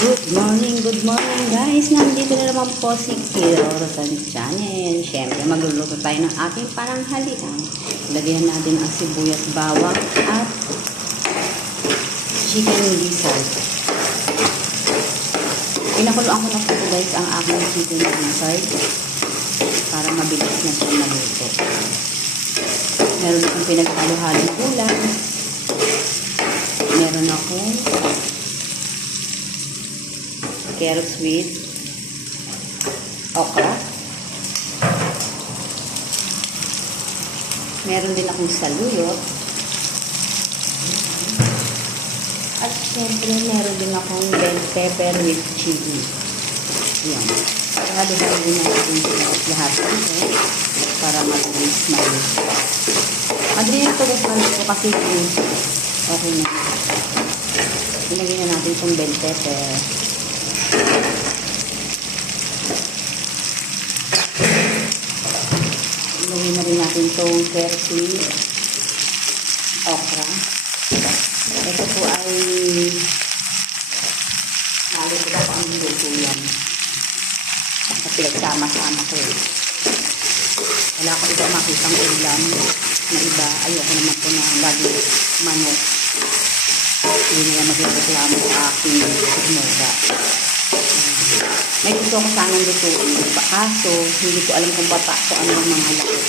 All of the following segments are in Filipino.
Good morning guys. Nandito na naman po si Kiro Rosan Channel. Siyempre magluluto tayo ng ating pananghalian. Lagyan natin ang sibuyas, bawang at chicken gizzard. Pinakuloan ko na po guys ang aking chicken gizzard para mabilis na siya maluto. Meron akong pinaghaluhalong ulam. Meron akong carrots with okra. Meron din akong saluyot. At syempre meron din akong bell pepper with chili. Yan. Halo-halo din natin lahat ito para mabilis maluto. Madali ito guys, kasi okay na. Ilagay na natin itong bell pepper. Ilagay na rin natin itong kersi okra. Ito po ay naluto ko ang luto yan. Basta pinagsama-sama ko eh. Wala ko iba makitang ulam na iba. Ayoko naman po na lagi manok. Hindi na magreklamo sa aking sigmura. May gusto ko sanang lutuin. Kaso, hindi ko alam kung papasok ano ang mga lakot.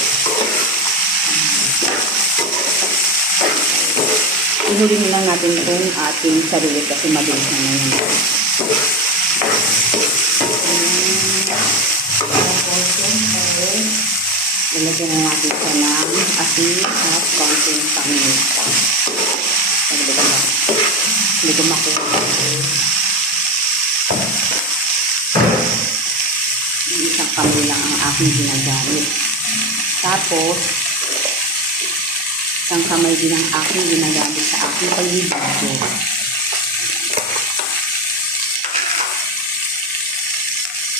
Ihulin lang natin itong ating sarili kasi mabilis na yun. Ilagyan na natin siya ng asin at konting paminta. Hindi ko makuha. Isang kamay lang ang aking ginagamit. Tapos, isang kamay din ang aking ginagamit sa aking paglibado.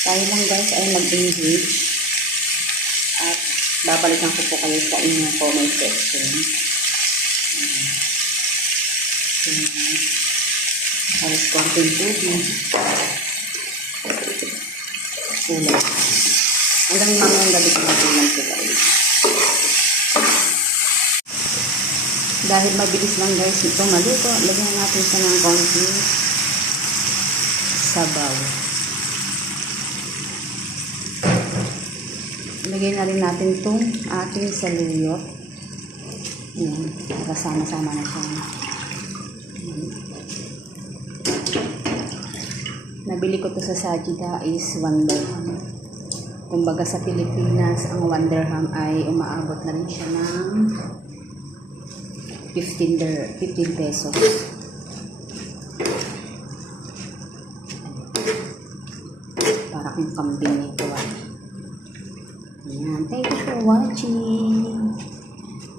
Tayo lang guys ay mag-engage at babalikan ko po kayo sa inyong comment section. Halos konting tubig. Kulang. Hanggang mamayang gabi ko kulang sila. Dahil mabilis lang guys ito maluto, lagyan natin siya ng konting sabaw. Lagyan na rin natin itong ating saluyot. Yan, kasama-sama na siya. Nabili ko to sa Sajida is 1 dirham. Kumbaga sa Pilipinas, ang 1 dirham ay umaabot na rin siya ng 15 pesos. Para kung kambing nito. Ayan. Thank you for watching.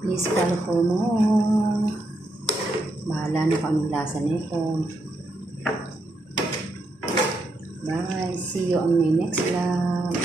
Please follow for more. Bahala na kung anong lasa nito. Bye. See you on my next vlog.